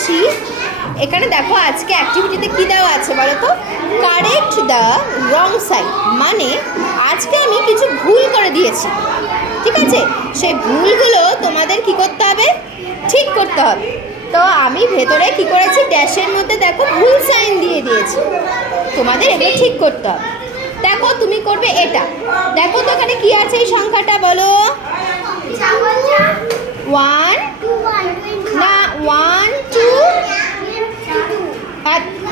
প্রিয়াংশী, এখানে দেখো আজকে অ্যাক্টিভিটিতে কি দেওয়া আছে বলো তো? কারেক্ট দ্য রং সাইড, মানে আজকে আমি কিছু ভুল করে দিয়েছি, ঠিক আছে? সেই ভুলগুলো তোমাদের কি করতে হবে? ঠিক করতে হবে। তো আমি ভেতরে কি করেছি, ড্যাশের মধ্যে দেখো ভুল সাইন দিয়ে দিয়েছি, তোমাদের এগুলো ঠিক করতে হবে। দেখো তুমি করবে এটা, দেখো তো এখানে কি আছে এই সংখ্যাটা বলো। 1 না 1 2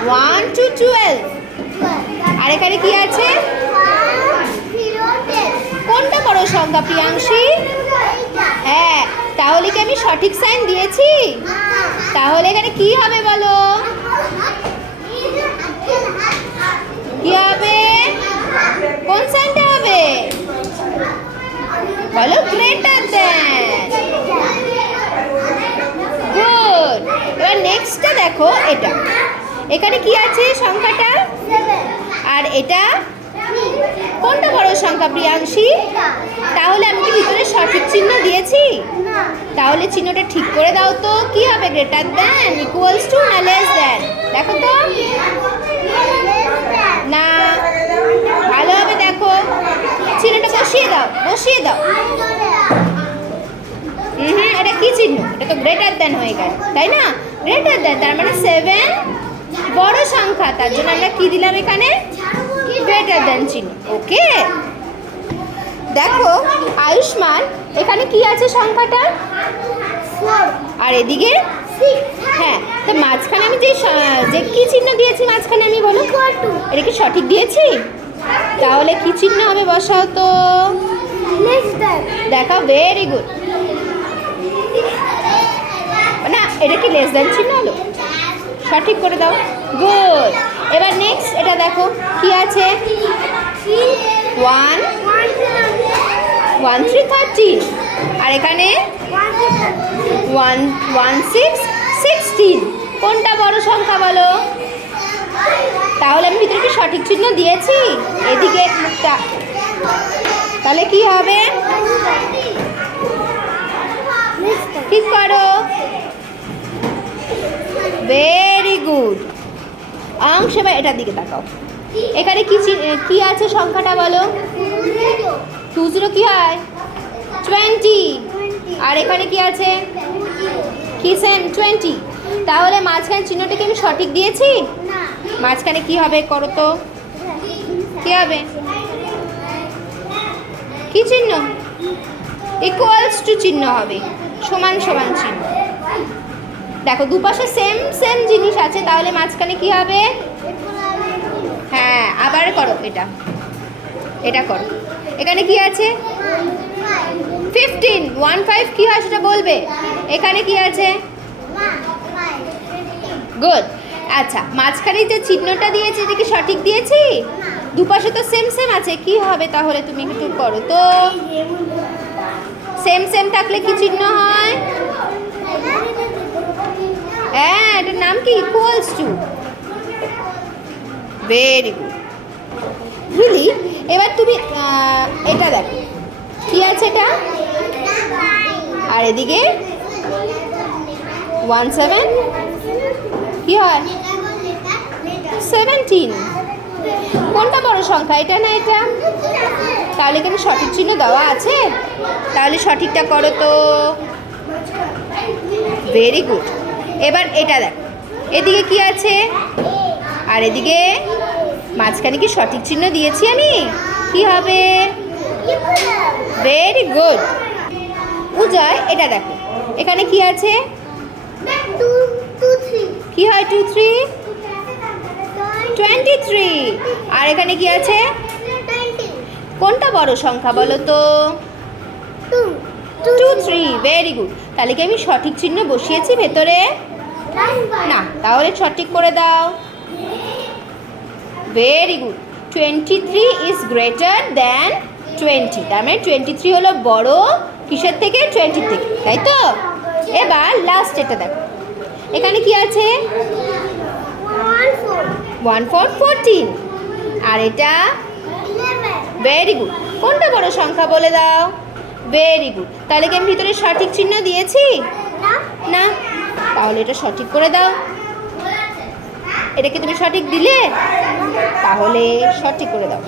1 to 12, আর এখানে কি আছে? কোনটা বড় সংখ্যা প্রিয়াংশী? হ্যাঁ, তাহলে কি আমি সঠিক সাইন দিয়েছি? তাহলে এখানে কি হবে বলো? কি হবে? কোন সাইনটা হবে বলো? Greater than. গুড। এবার নেক্সটটা দেখো, এটা এখানে কি আছে সংখ্যাটা? আর এটা কোনটা বড় সংখ্যা প্রিয়াংশী? তাহলে আমি কি ভিতরে সঠিক চিহ্ন দিয়েছি? তাহলে চিহ্নটা ঠিক করে দাও তো, কি হবে? গ্রেটার দ্যান, ইকুয়ালস টু না লেস দ্যান? দেখো তো। না, ভালো হবে দেখো, চিহ্নটা বসিয়ে দাও, বসিয়ে দাও। এটা কি চিহ্ন? এটা তো গ্রেটার দ্যান হয়ে গেল, তাই না? গ্রেটার দ্যান তার মানে 7 বড় সংখ্যা, তার জন্য আমরা কি দিলাম এখানে? গ্রেটার দ্যান চিহ্ন। ওকে, দেখো আয়ুষ্মান, এখানে কি আছে সংখ্যাটা? আর এদিকে 6। হ্যাঁ, তো মাঝখানে আমি যে কি চিহ্ন দিয়েছি মাঝখানে আমি বলো? এটা কি সঠিক দিয়েছি? তাহলে কি চিহ্ন হবে বসাও তো? দেখো, ভেরি গুড। না, এটা কি লেস দ্যান চিহ্ন হলো? সঠিক করে দাও। গুড। এবার নেক্সট এটা দেখো কি আছে? 1 1 3 13, আর এখানে 1 1 6 16। কোনটা বড় সংখ্যা বলো? তাহলে আমি ভিতরে কি সঠিক চিহ্ন দিয়েছি? এদিকে মুখটা, তাহলে কি হবে? ঠিক করো। Very good. অংশ, এবার এটার দিকে তাকাও। এখানে কি আছে সংখ্যাটা বলো? 20 কি হয়? 20। আর এখানে কি আছে? কি সেম 20। তাহলে মাঝখানে চিহ্নটা কি আমি সঠিক দিয়েছি? মাঝখানে কি হবে করো তো? কি হবে? কি চিহ্ন? ইকুয়ালস টু চিহ্ন হবে, সমান সমান চিহ্ন। দেখো দুপাশে সেম সেম জিনিস আছে, তাহলে মাঝখানে কি হবে? হ্যাঁ, আবার করো এটা, এটা করো। এখানে কি আছে? 15 1 5 কি হয় সেটা বলবে। এখানে কি আছে? গুড। আচ্ছা, মাঝখানে যে চিহ্নটা দিয়েছি এটা কি সঠিক দিয়েছি? দুপাশে তো সেম সেম আছে, কি হবে তাহলে? তুমি একটু করো তো। সেম সেম থাকলে কি চিহ্ন হয়? হ্যাঁ, এটার নাম কি? Equals to. Very good, really. এবার তুমি এটা দেখো কি আছে এটা? আর এদিকে 1 7 কি হয়? 17। কোনটা বড় সংখ্যা, এটা না এটা? তাহলে এখানে সঠিক চিহ্ন দেওয়া আছে, তাহলে সঠিকটা করো তো। Very good. এবার এটা দেখো, এদিকে কি আছে? আর এদিকে মাঝখানে কি সঠিক চিহ্ন দিয়েছি আমি? কি হবে? Very good. উজয়, এটা দেখো এখানে কি আছে? কি হয়? 2 3 23। আর এখানে কি আছে? কোনটা বড় সংখ্যা বলো তো? 2 3। Very good. তাহলে কি আমি সঠিক চিহ্ন বসিয়েছি ভেতরে? না, তাহলে সঠিক করে দাও। Very good. 23 is greater than 20, তার মানে 23 হলো বড় কিসের থেকে? 20 থেকে, তাই তো? এবার লাস্ট এটা দেখো, এখানে কি আছে? 1 4 14। আর এটা? Very good. কোনটা বড় সংখ্যা বলে দাও? Very good. তাহলে কি আমি ভিতরে সঠিক চিহ্ন দিয়েছি? না। তাহলে এটা সঠিক করে দাও। এটা কি তুমি সঠিক দিলে? তাহলে সঠিক করে দাও।